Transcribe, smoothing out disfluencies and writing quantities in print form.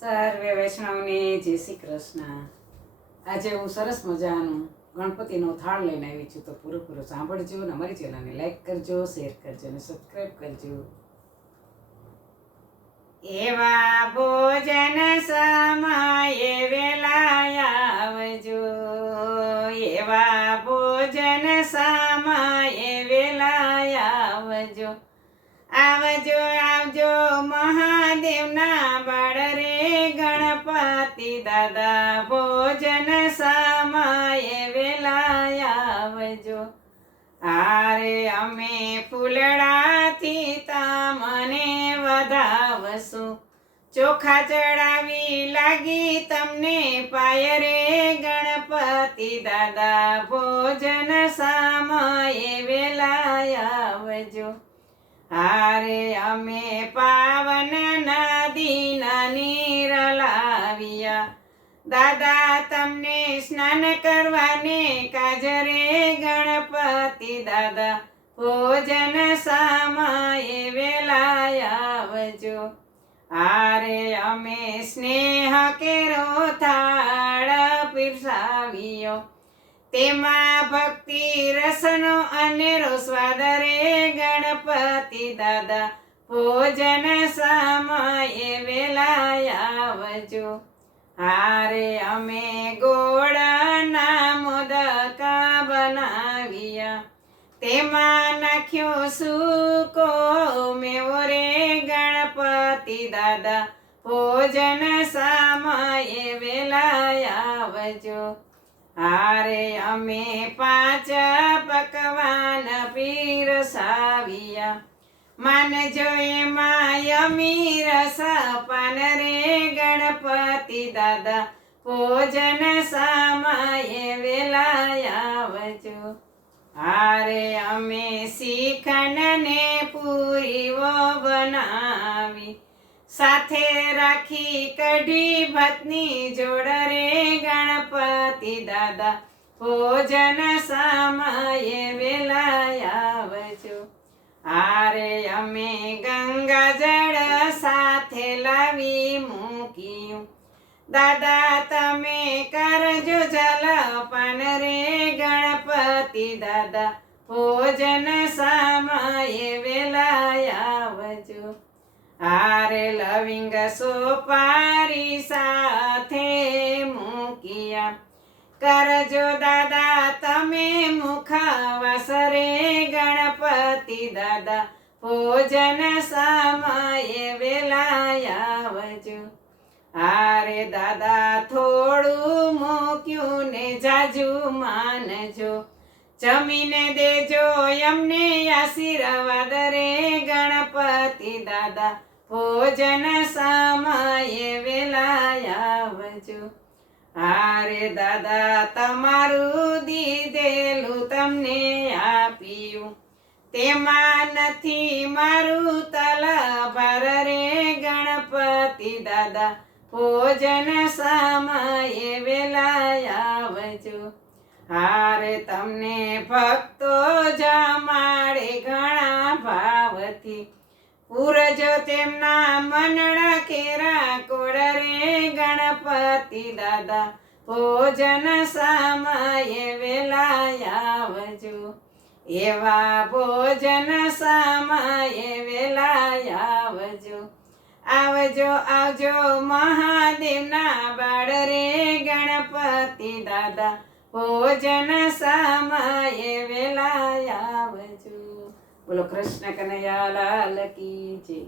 સર્વે વૈષ્ણવને જય શ્રી કૃષ્ણ. આજે હું સરસ મજાનું ગણપતિનો થાળ લઈને આવી છું, તો પૂરો સાંભળજો અને અમારી ચેનલને લાઈક કરજો, શેર કરજો અને સબસ્ક્રાઈબ કરજો. એવા ભોજન સમયે વેલા આવજો, એવા ભોજન સમયે વેલા આવજો. આવજો આવજો મહાદેવના બાળ રે ગણપતિ દાદા, ભોજન સમયે વેલા આવજો. આરે અમે ફૂલડાથી તમને વધાવશું, ચોખા ચડાવી લાગી તમને પાય રે ગણપતિ દાદા, ભોજન સમયે વેલા આવજો. હારે અમે પાવન નદીના નીર લાવ્યા, દાદા તમને સ્નાન કરવાને કાજરે ગણપતિ દાદા, ભોજન સમયે વેલા આવજો. હારે અમે સ્નેહ કેરો થાળ પીરસાવ્યો, તેમાં ભક્તિ રસનો અનેરો સ્વાદ રે ગણપતિ દાદા, ભોજન સમયે વેલા આવજો. હારે અમે ગોળના મોદકા બનાવ્યા, તેમાં નાખ્યો સૂકો મેવો રે ગણપતિ દાદા, ભોજન સમયે વેલા આવજો. હારે અમે 5 પકવાન પીરસાવ્યા, માનજો એમાં યમી રસ પાન રે ગણપતિ દાદા, ભોજન સમયે વેલા આવજો. હારે અમે શ્રીખંડ ને પૂરીઓ બનાવી, સાથે રાખી કઢી ભાતની જોડ રે ગણપતિ દાદા, ભોજન સમયે વેલા આવજો. હારે અમે ગંગાજળ સાથે લાવી મૂક્યું, દાદા તમે કરજો જલપાન રે ગણપતિ દાદા, ભોજન સમયે વેલા આવજો. હારે લવિંગ સોપારી સાથે મૂક્યા, કરજો દાદા તમે મુખવાસ રે ગણપતિ દાદા, ભોજન સમયે વેલા આવજો. હારે દાદા થોડું મૂક્યું ને જાજુ માનજો, જમીને દેજો અમને આશીર્વાદ રે ગણપતિ દાદા, ભોજન સમયે વેલા આવજો. હારે દાદા તમારું દીધેલું તમને આપ્યું, તેમાં નથી મારું તલભાર રે ગણપતિ દાદા, ભોજન સમયે વેલા આવજો. હારે તમને ભક્તો જમાડે ઘણા ભાવથી, પૂરજો તેમના મનડા કેરા કોડ રે ગણપતિ દાદા, ભોજન સમયે વેલા આવજો. એવા ભોજન સમયે વેલા આવજો. આવજો આવજો મહાદેવના બાળ રે ગણપતિ દાદા, ભોજન સમયે વેલા આવજો. બોલો કૃષ્ણ કનૈયા લાલ કી જય.